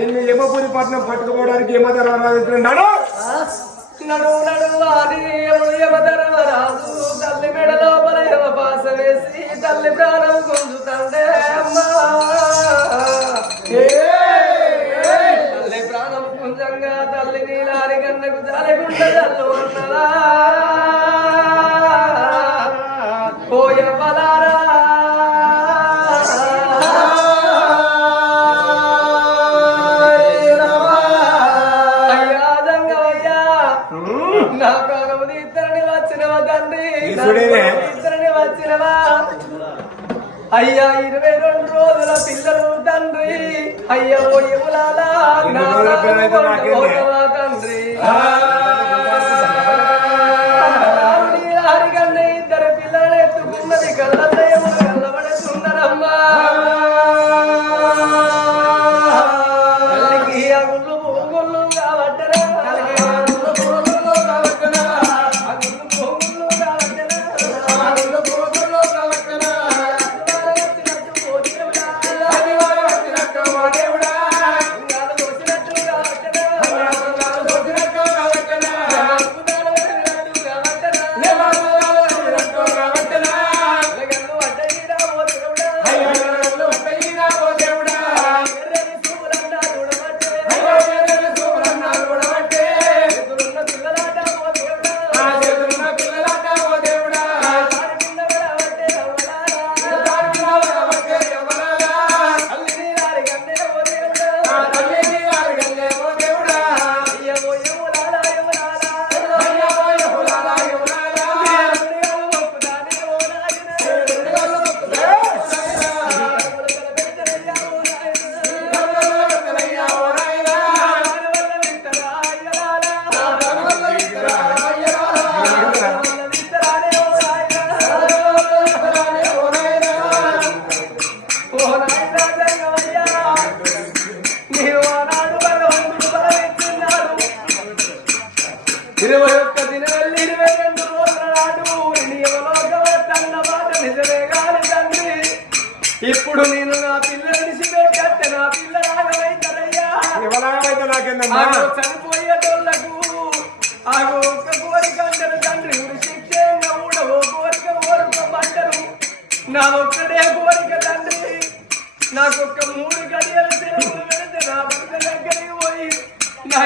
నిన్ను యమపురిపట్నం పట్టుకోవడానికి యమధర్మరాజు నడు తల్లి పాస వేసి ప్రాణం కొంచెంగా తల్లి ప్రాణం గుంజంగా తల్లి నీలారి కన్నకు జాలకుంటే అల్లు అయ్యో ఇవ్వాలా తండ్రి ఇరవై ఒక్క దినాలు ఇరవై రెండు రోజుల నిజమే కాని తండ్రి ఇప్పుడు నేను నా పిల్లల్ని సిబెట్టె నా పిల్లలాగమైతారయ్యా చనిపోయేటోళ్ళకు ఆగో ఒక్క కోరిక అంటారు తండ్రి. శిక్షంగా కూడా ఓ కోరిక ఓరుకోమంటారు నా ఒక్క నాకు ఒక మూడు గడియల సెలవు పెడితే నా భర్త దగ్గరికి పోయి నా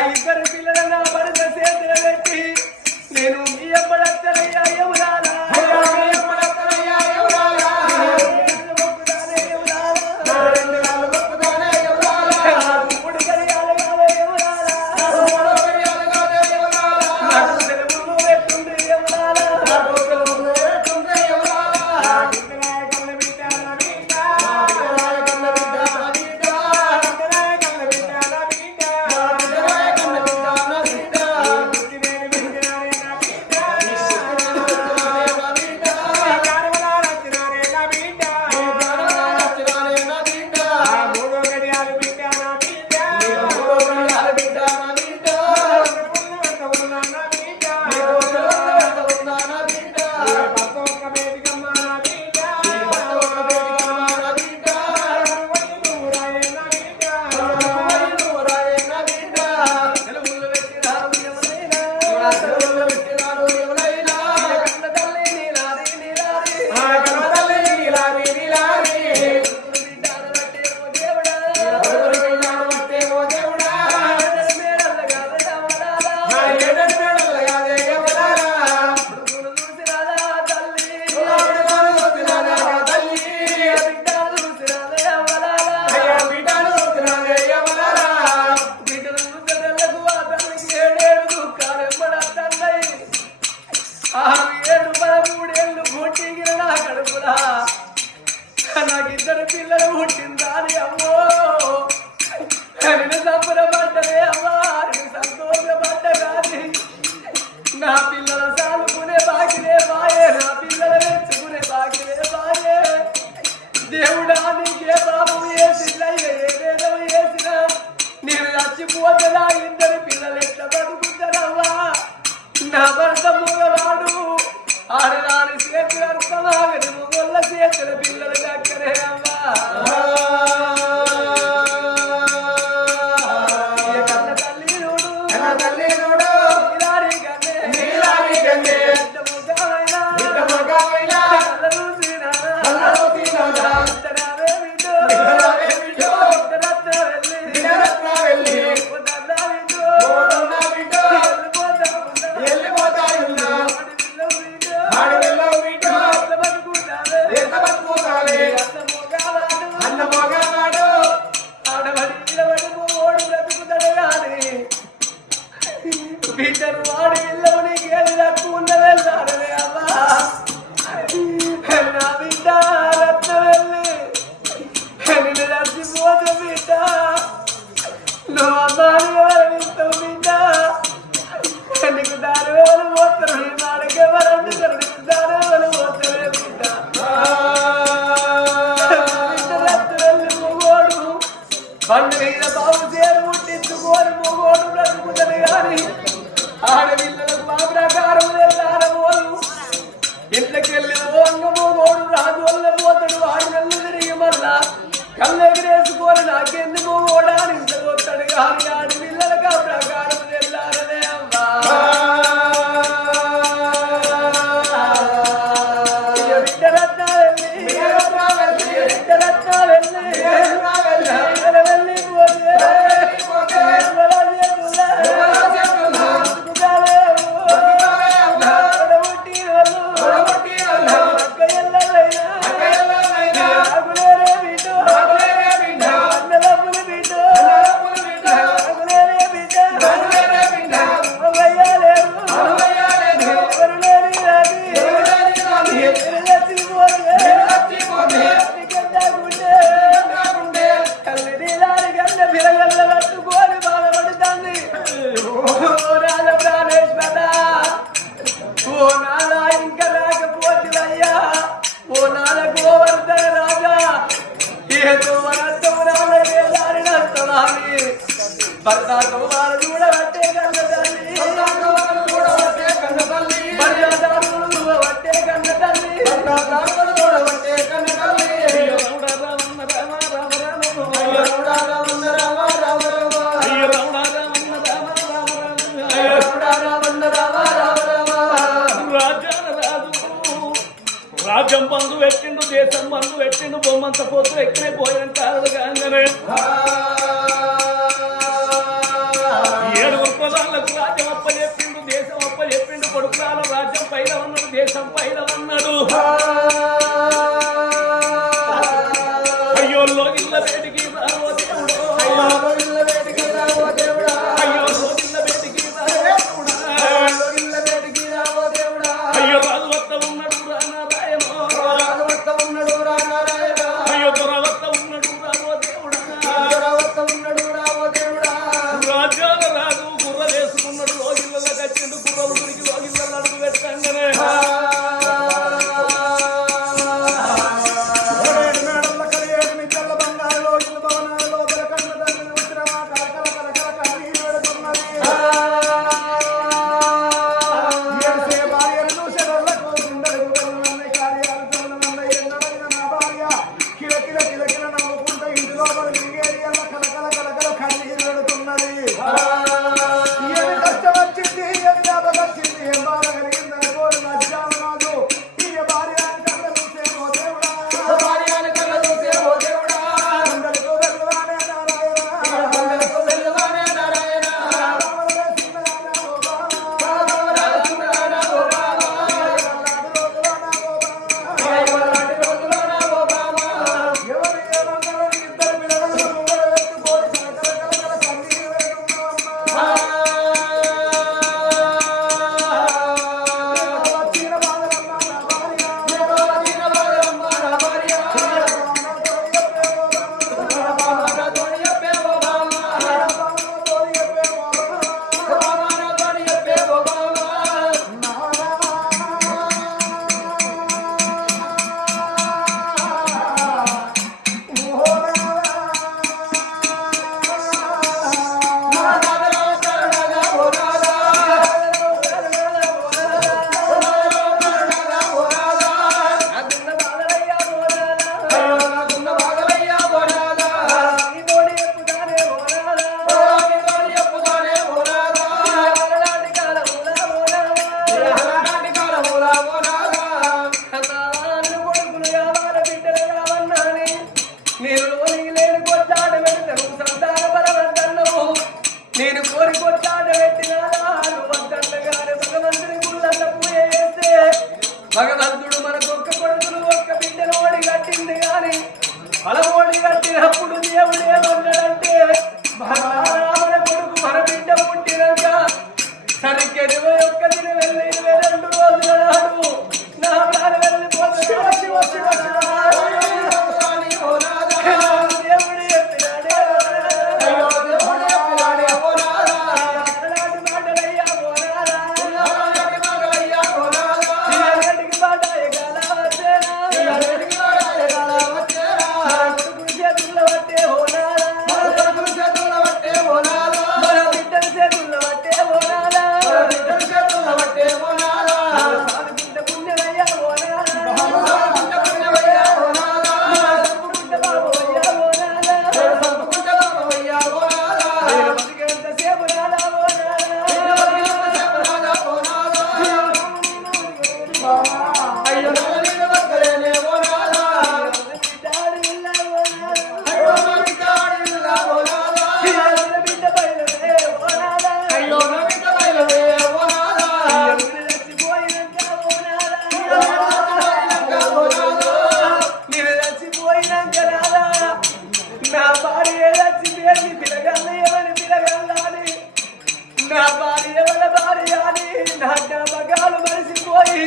నా భార్య వల్ల భార్య అని నా జ్ఞాపకాలు మరిసిపోయి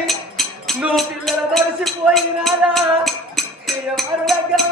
నువ్వు పిల్లలు మరిసిపోయినారా? ఎవరు దగ్గర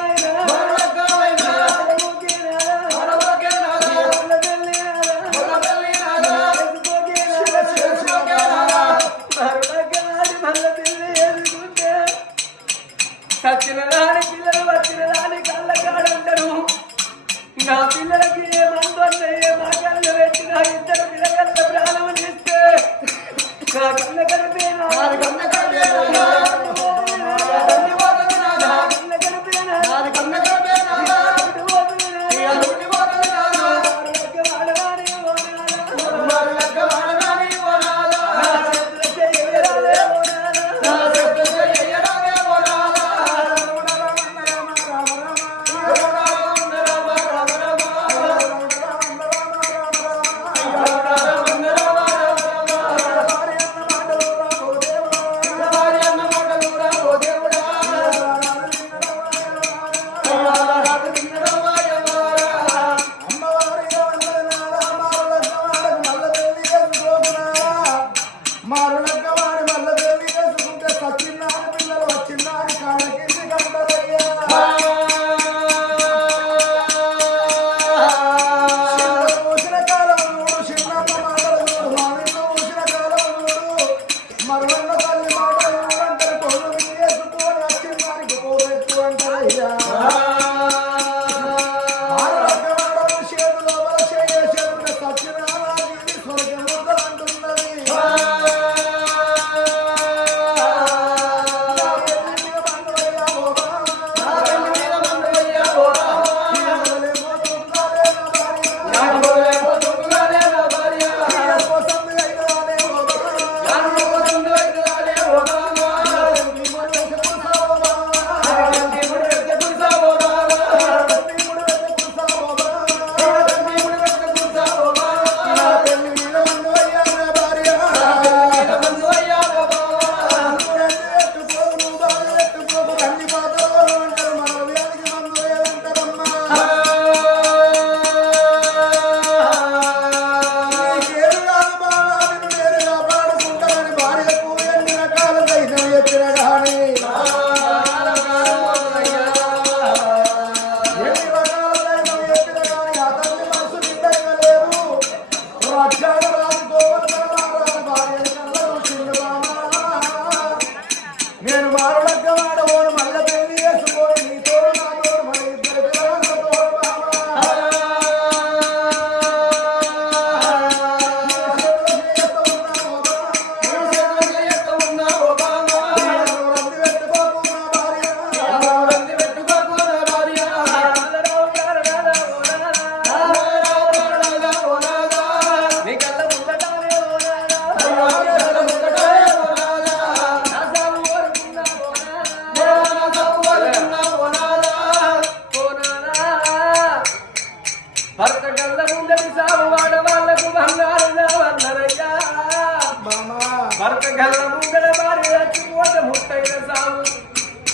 ముందర భార్య చచ్చిపోత ముత్తైన సాగు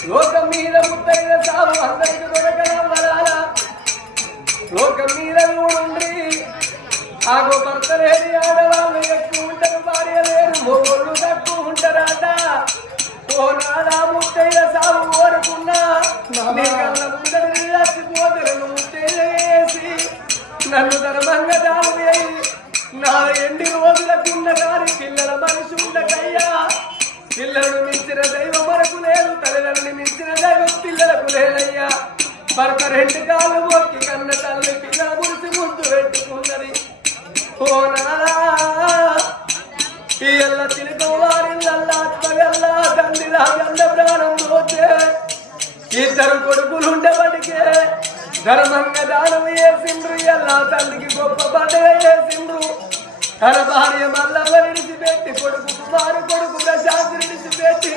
లోకం మీద ముత్తైన సాగు అందరికి దొరకడం వరాలా లోకం మీద ఉండి ఆగో భర్త లేని ఆడవాళ్ళు ఎక్కువ ఉంటారు భార్య లేరు. మొగోళ్ళు తక్కువ ఉంటారట. ఓ నాదా ముత్తైన సాగు కోరుకున్నా నీ కళ్ళ ముందర చచ్చిపోతే ముత్తైన వేసి నన్ను ధర్మంగా దాని నా ఎన్ని రోజులకున్న పిల్లలను మించిన దైవం మనకు లేదు తల్లిదండ్రులు మించిన దైవం పిల్లలకు లేదయ్యా. భర్త రెండు కాలు మొక్కి కన్న తల్లి పిల్ల గురించి ముందు పెట్టుకున్నది ఓ నారా ఈ ఎల్ల తినుకో అత్తగల్లా తండ్రి రాజల్ల ప్రాణం పోతే ఇద్దరు కొడుకులు ఉండబడికే ధర్మంగా దానం చేసిండ్రు ఎలా తల్లికి గొప్ప పదవి చేసిండ్రు తన భార్య మళ్ళా విడిచిపెట్టి కొడుకు కుమారు కొడుకుగా శాంతి విడిచిపెట్టి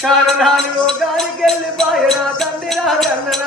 కారణాన్ని లోకానికి వెళ్ళి పాయన తండ్రి రాజన్న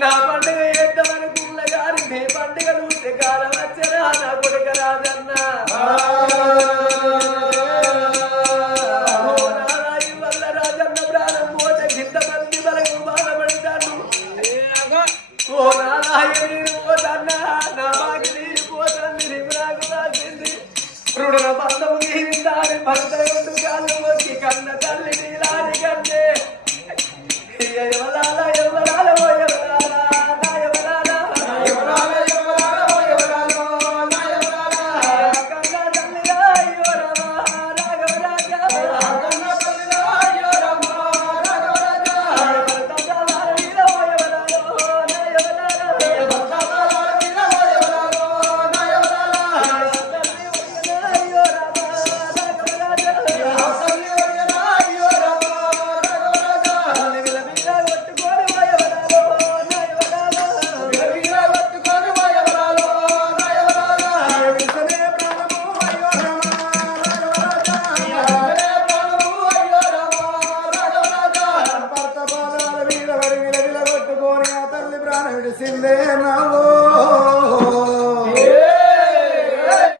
నా పండుగ ఏద్దామని గుళ్ళ గారి నీ పండుగ చూస్తే కాలం వచ్చరా నా కొడుక రాజన్న.